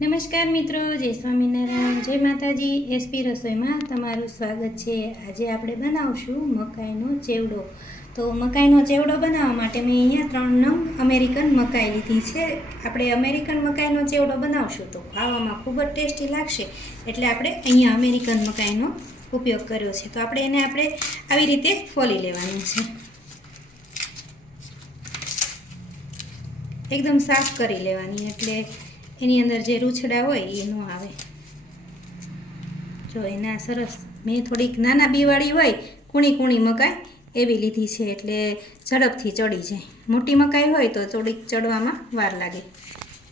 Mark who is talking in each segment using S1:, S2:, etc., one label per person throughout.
S1: નમસ્કાર મિત્રો, જય સ્વામિનારાયણ, જય માતાજી એસપી રસોઈમાં તમારું સ્વાગત છે. આજે આપણે બનાવશું મકાઈનો ચેવડો. તો મકાઈનો ચેવડો બનાવવા માટે મેં અહીંયા ત્રણ નંગ અમેરિકન મકાઈ લીધી છે. આપણે અમેરિકન મકાઈનો ચેવડો બનાવશું તો ખાવામાં ખૂબ જ ટેસ્ટી લાગશે. એટલે આપણે અહીંયા અમેરિકન મકાઈનો ઉપયોગ કર્યો છે. તો આપણે એને આપણે આવી રીતે ફોલી લેવાનું છે. એકદમ સાફ કરી લેવાની, એટલે એની અંદર જે રૂછડા હોય એ ન આવે. જો એના સરસ, મેં થોડીક નાના બીવાળી હોય, કૂણી કૂણી મકાઈ, એવી લીધી છે એટલે ઝડપથી ચડી જાય. મોટી મકાઈ હોય તો થોડીક ચડવામાં વાર લાગે.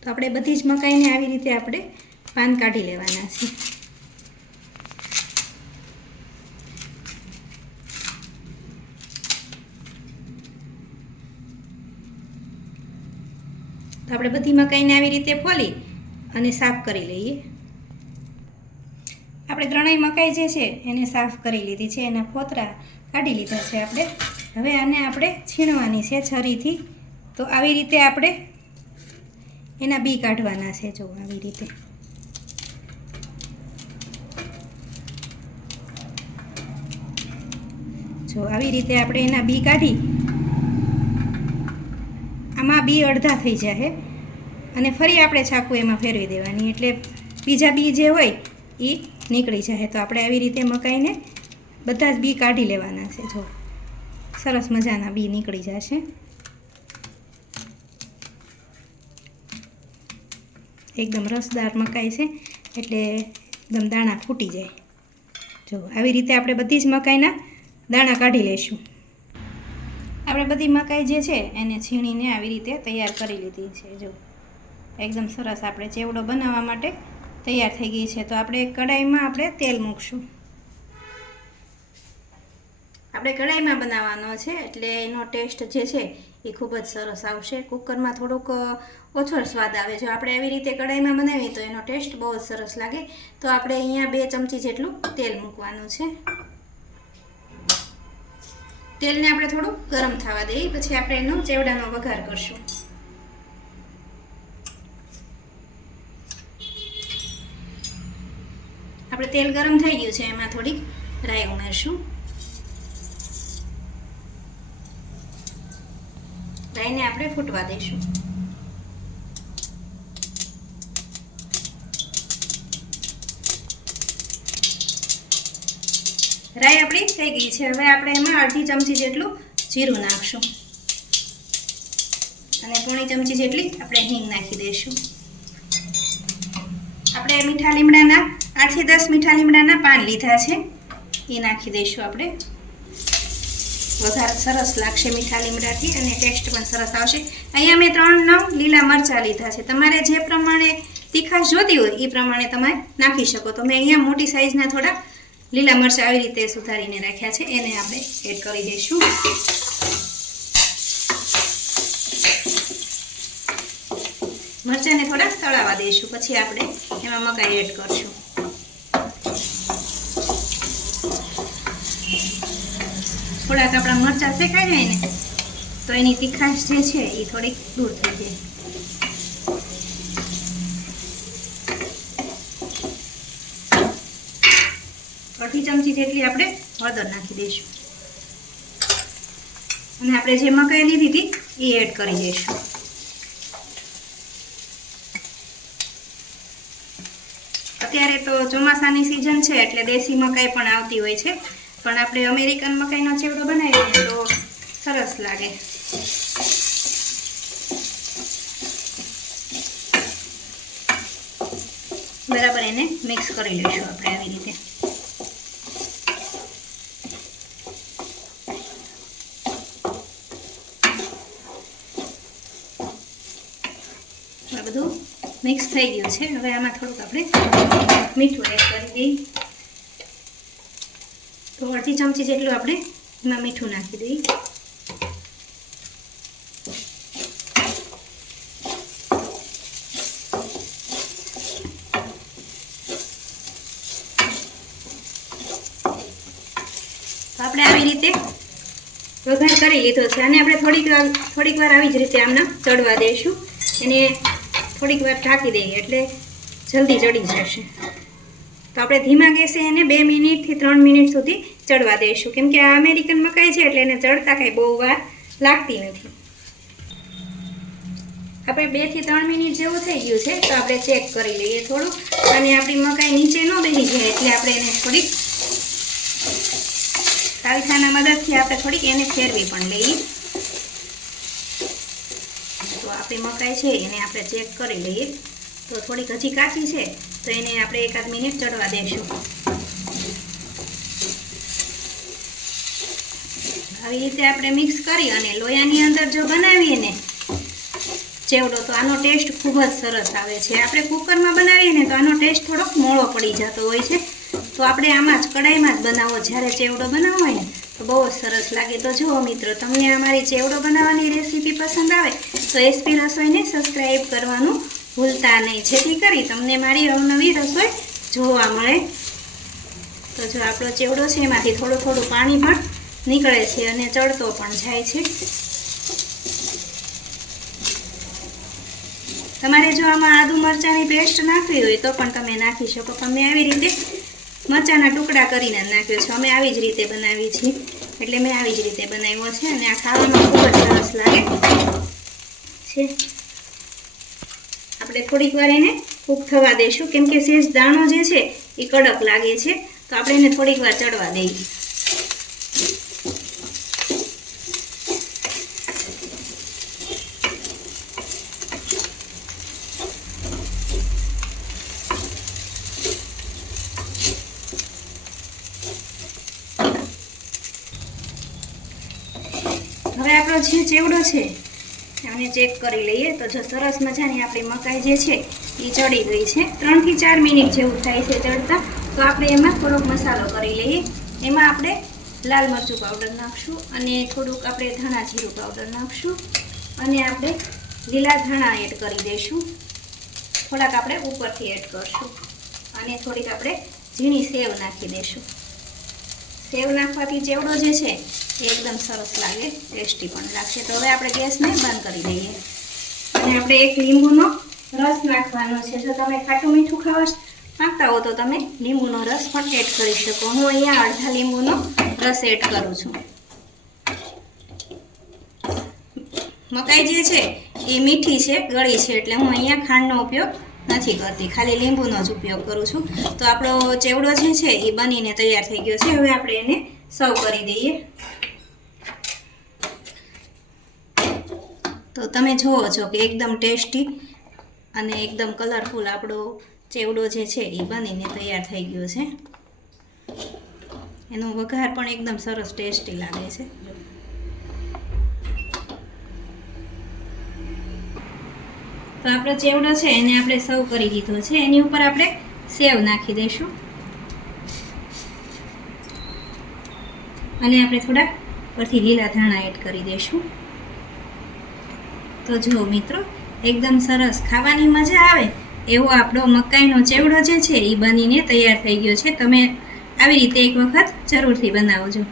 S1: તો આપણે બધી જ મકાઈને આવી રીતે આપણે પાન કાઢી લેવાના છે આપણે બધી મકાઈને આવી રીતે ફોલી અને સાફ કરી લઈએ. આપણે ત્રણેય મકાઈ જે છે એને સાફ કરી લીધી છે, એના ફોતરા કાઢી લીધા છે આપણે. હવે આને આપણે છીણવાની છે છરીથી. તો આવી રીતે આપણે એના બી કાઢવાના છે, જો આવી રીતે. જો આવી રીતે આપણે એના બી કાઢી આમાં બી અડધા થઈ જશે અને ફરી આપણે છાકુ એમાં ફેરવી દેવાની. એટલે બીજા બી જે હોય એ નીકળી જશે તો આપણે આવી રીતે મકાઈને બધા જ બી કાઢી લેવાના છે. જો, સરસ મજાના બી નીકળી જશે. એકદમ રસદાર મકાઈ છે. એટલે એકદમ દાણા ફૂટી જાય. જો, આવી રીતે આપણે બધી જ મકાઈના દાણા કાઢી લઈશું. આપણે બધી મકાઈ જે છે એને છીણીને આવી રીતે તૈયાર કરી લીધી છે, જો. એકદમ સરસ આપણે ચેવડો બનાવવા માટે તૈયાર થઈ ગઈ છે. તો આપણે કઢાઈમાં આપણે તેલ મૂકશું. આપણે કઢાઈમાં બનાવવાનો છે એટલે એનો ટેસ્ટ જે છે એ ખૂબ જ સરસ આવશે. કુકરમાં થોડુંક ઓછો સ્વાદ આવે. જો આપણે આવી રીતે કઢાઈમાં બનાવીએ તો એનો ટેસ્ટ બહુ જ સરસ લાગે. તો આપણે અહીંયા બે ચમચી જેટલું તેલ મૂકવાનું છે. તેલને આપણે થોડું ગરમ થવા દઈએ, પછી આપણે એનો ચેવડાનો વઘાર કરશું. આપણે તેલ ગરમ થઈ ગયું છે, એમાં થોડીક રાઈ ઉમેરશું. રાઈને આપણે ફૂટવા દઈશું. રાઈ આપણી થઈ ગઈ છે. હવે આપણે એમાં અડધી ચમચી જેટલું જીરું નાખશું. અને પોણી ચમચી જેટલી આપણે હિંગ નાખી દઈશું. આપણે મીઠા લીમડાના આઠથી દસ મીઠા લીમડાના પાન લીધા છે. એ નાખી દઈશું આપણે. વધારે સરસ લાગશે મીઠા લીમડાથી અને ટેસ્ટ પણ સરસ આવશે. અહીંયા મેં ત્રણ નવ લીલા મરચાં લીધા છે. તમારે જે પ્રમાણે તીખાશ જોતી હોય એ પ્રમાણે તમે નાખી શકો. તો મેં અહીંયા મોટી સાઇઝના થોડા લીલા મરચાં આવી રીતે સુધારીને રાખ્યા છે. એને આપણે એડ કરી દઈશું. મરચાંને થોડાક તળાવા દઈશું. પછી આપણે એમાં મકાઈ એડ કરશું. થોડાક આપણા મરચાં શેકાઈ જાય ને, તો એની તીખાશ જે છે એ થોડીક દૂર થઈ જાય. અડધી ચમચી જેટલી આપણે હળદર નાખી દઈશું. અને આપણે જે મકાઈ લીધી હતી, એ એડ કરી દઈશું. અત્યારે તો ચોમાસાની સિઝન છે, એટલે દેશી મકાઈ પણ આવતી હોય છે. પણ આપણે અમેરિકન મકાઈનો ચેવડો બનાવીએ તો સરસ લાગે. બરાબર એને મિક્સ કરી લઈશું આપણે આવી રીતે. બધું મિક્સ થઈ ગયું છે. હવે આમાં થોડુંક આપણે મીઠું એડ કરી દઈએ. તો અડધી ચમચી જેટલું આપણે એમાં મીઠું નાખી દઈએ. આપણે આવી રીતે વઘાર કરી લીધો છે. અને આપણે થોડીક વાર થોડીક વાર આવી જ રીતે આમના ચડવા દઈશું. એને થોડીક વાર ઢાંકી દઈએ એટલે જલ્દી ચડી જશે. તો આપણે ધીમા ગેસે એને બે મિનિટથી ત્રણ મિનિટ સુધી ચડવા દઈશું. કેમ કે આ અમેરિકન મકાઈ છે એટલે એને ચડતા કાંઈ બહુ વાર લાગતી નથી. આપણે બેથી ત્રણ મિનિટ જેવું થઈ ગયું છે, તો આપણે ચેક કરી લઈએ થોડું અને આપણી મકાઈ નીચે ન બેસી જાય એટલે આપણે એને થોડીક તાલખાના મદદથી આપણે થોડીક એને ફેરવી પણ લઈએ. આપણી મકાઈ છે, એને આપણે ચેક કરી લઈએ. તો થોડીક હજી કાચી છે, તો એને આપણે એકાદ મિનિટ ચડવા દઈશું આવી રીતે આપણે મિક્સ કરી અને લોયાની અંદર જો બનાવીએ ને, ચેવડો, તો આનો ટેસ્ટ ખૂબ જ સરસ આવે છે. આપણે કુકરમાં બનાવીએ ને, તો આનો ટેસ્ટ થોડોક મોળો પડી જતો હોય છે. તો આપણે આમાં જ કડાઈમાં જ બનાવો. જ્યારે ચેવડો બનાવવો હોય ને બહુ સરસ લાગે. તો જુઓ મિત્રો, તમને અમારી ચેવડો બનાવવાની રેસીપી પસંદ આવે તો એસપી રસોઈને સબસ્ક્રાઈબ કરવાનું ભૂલતા નહીં. જેથી કરી તમને મારી અવનવી રસોઈ જોવા મળે. તો જો આપણો ચેવડો છે, એમાંથી થોડું થોડું પાણી પણ નીકળે છે અને ચડતો પણ જાય છે. તમારે જો આમાં આદુ મરચાંની પેસ્ટ નાખવી હોય તો પણ તમે નાખી શકો. પણ મેં આવી રીતે મરચાંના ટુકડા કરીને નાખ્યો છે. અમે આવી જ રીતે બનાવી છીએ. એટલે મેં આવી જ રીતે બનાવ્યો છે અને આ ખાવામાં ખૂબ જ સરસ લાગે છે. આપણે થોડીક વાર એને કૂક થવા દઈશું. કેમ કે સેજ દાણો જે છે, એ કડક લાગે છે. તો આપણે એને થોડીક વાર ચડવા દઈએ. આપણો જે ચેવડો છે, આને ચેક કરી લઈએ તો જો સરસ મજાની આપણી મકાઈ જે છે એ ચડી ગઈ છે. ત્રણથી ચાર મિનિટ જેવું થાય છે ચડતા. તો આપણે એમાં થોડોક મસાલો કરી લઈએ. એમાં આપણે લાલ મરચું પાવડર નાખશું અને થોડુંક આપણે ધાણા જીરું પાવડર નાખશું અને આપણે લીલા ધાણા એડ કરી દઈશું. થોડાક આપણે ઉપરથી એડ કરશું અને થોડીક આપણે ઝીણી સેવ નાખી દઈશું. સેવ નાખવાથી ચેવડો જે છે એકદમ સરસ લાગે, ટેસ્ટી પણ લાગશે. તો હવે આપણે ગેસને બંધ કરી દઈએ. અને આપણે એક લીંબુનો રસ નાખવાનો છે. જો તમે ખાટું મીઠું ખાવા માંગતા હો તો તમે લીંબુનો રસ પણ એડ કરી શકો. હું અહીંયા અડધા લીંબુનો રસ એડ કરું છું. મકાઈ જે છે એ મીઠી છે, ગળી છે, એટલે હું અહીંયા ખાંડનો ઉપયોગ નથી કરતી. ખાલી લીંબુનો જ ઉપયોગ કરું છું. તો આપણો ચેવડો જે છે એ બનીને તૈયાર થઈ ગયો છે. હવે આપણે એને સર્વ કરી દઈએ. તો તમે જુઓ છો કે એકદમ ટેસ્ટી અને એકદમ કલરફુલ આપણો ચેવડો જે છે એ બનીને તૈયાર થઈ ગયો છે. એનો વઘાર પણ એકદમ સરસ ટેસ્ટી લાગે છે. તો આપણો ચેવડો છે એને આપણે સર્વ કરી દીધો છે. એની ઉપર આપણે સેવ નાખી દઈશું. અને આપણે થોડાક પરથી લીલા ધાણા એડ કરી દઈશું. તો જુઓ મિત્રો, એકદમ સરસ ખાવાની મજા આવે એવો આપણો મકાઈનો ચેવડો જે છે એ બનીને તૈયાર થઈ ગયો છે. તમે આવી રીતે એક વખત જરૂરથી બનાવજો.